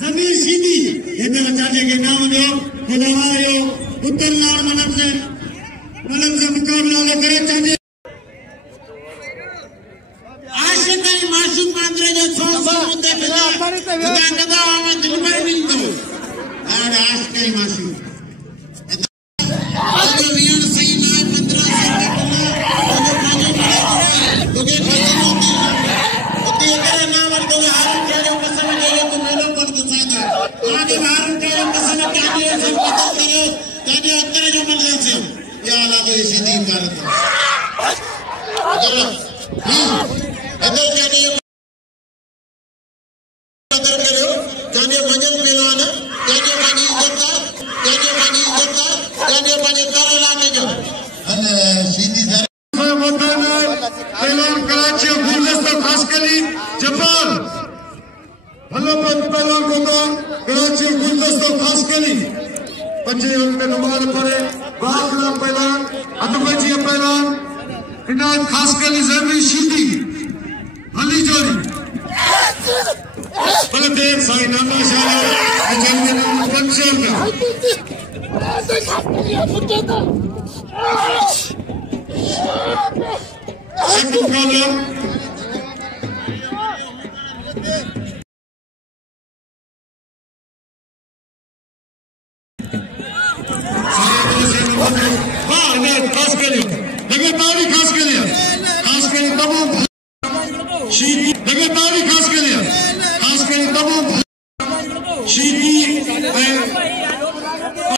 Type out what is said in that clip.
जमीर सीधी हिते चाचे के नाम जो खुदावायो उत्तरनार मलक से मुकाबला करे चाचे आशिक है मासूम मांद्रे जो सोच मुद्दे खुदा खुदा हमें दिल में नहीं दो और आशिक है मासूम अगर वियन सही ना 15 से तुझे नाम तो हाथ के जो पसंद है तो मेरे पर दिखाएगा आगे हाथ के जो पसंद क्या दिए सब पता करो ताकि अंदर जो मन से या अल्लाह को इसी दिन करता चलो अगर क्या नहीं अगर करो जाने मंजन मिलाना जाने पानी करता जाने पानी तारा लाने जो अरे सीधी पहलवान कराची गुलदस्ता खास करी जापान भलो पहलवान को कराची गुलदस्ता खास करी पंजे में नमाज पढ़े बागला पहलवान अतबजी पहलवान इनायत खास करी जरूरी सीधी हली जोड़ी भले देर साई नामा शाला जन्म नाम पंचर का second problem खास करिए लगातार खास करिए तमाम लगातार खास करिए तमाम शीती